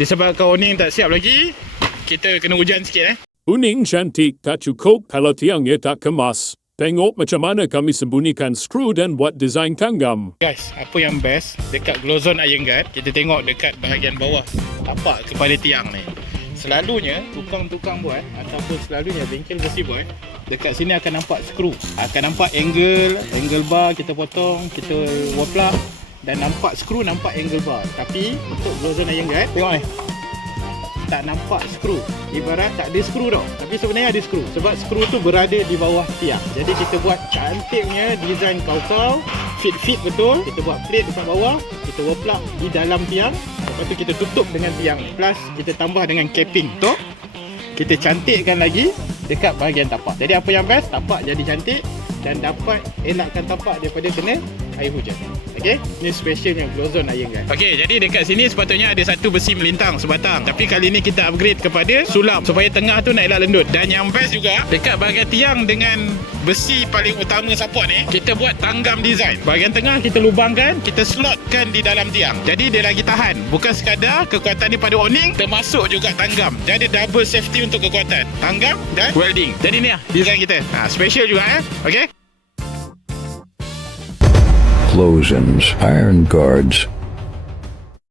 Disebabkan awning tak siap lagi, kita kena hujan sikit Uning cantik tak cukup kalau tiangnya tak kemas. Tengok macam mana kami sembunyikan skru dan buat desain tanggam. Guys, apa yang best dekat Glozon Iron Guard, kita tengok dekat bahagian bawah tapak kepada tiang ni. Selalunya tukang-tukang buat ataupun selalunya bengkel besi buat, dekat sini akan nampak skru, akan nampak angle bar kita potong, kita waplak dan nampak skru, nampak angle bar. Tapi untuk Glozon Iron Guard, tengok ni, tak nampak skru. Ibarat tak ada skru tau, tapi sebenarnya ada skru. Sebab skru tu berada di bawah tiang. Jadi kita buat cantiknya design kau-kau, fit betul. Kita buat plate dekat bawah, kita waplak di dalam tiang. Lepas tu kita tutup dengan tiang. Plus kita tambah dengan capping tu. Kita cantikkan lagi dekat bahagian tapak. Jadi apa yang best, tapak jadi cantik dan dapat elakkan tapak daripada kena air hujan. Okey, ni specialnya Glozon Iron Guard. Okey, jadi dekat sini sepatutnya ada satu besi melintang sebatang. Tapi kali ni kita upgrade kepada sulam supaya tengah tu nak elak lendut. Dan yang best juga, dekat bahagian tiang dengan besi paling utama support ni, kita buat tanggam design. Bahagian tengah kita lubangkan, kita slotkan di dalam tiang. Jadi dia lagi tahan. Bukan sekadar kekuatan ni pada awning, termasuk juga tanggam. Jadi double safety untuk kekuatan tanggam dan welding. Jadi ni lah design kita. Special juga Okey. Glozon's Iron Guards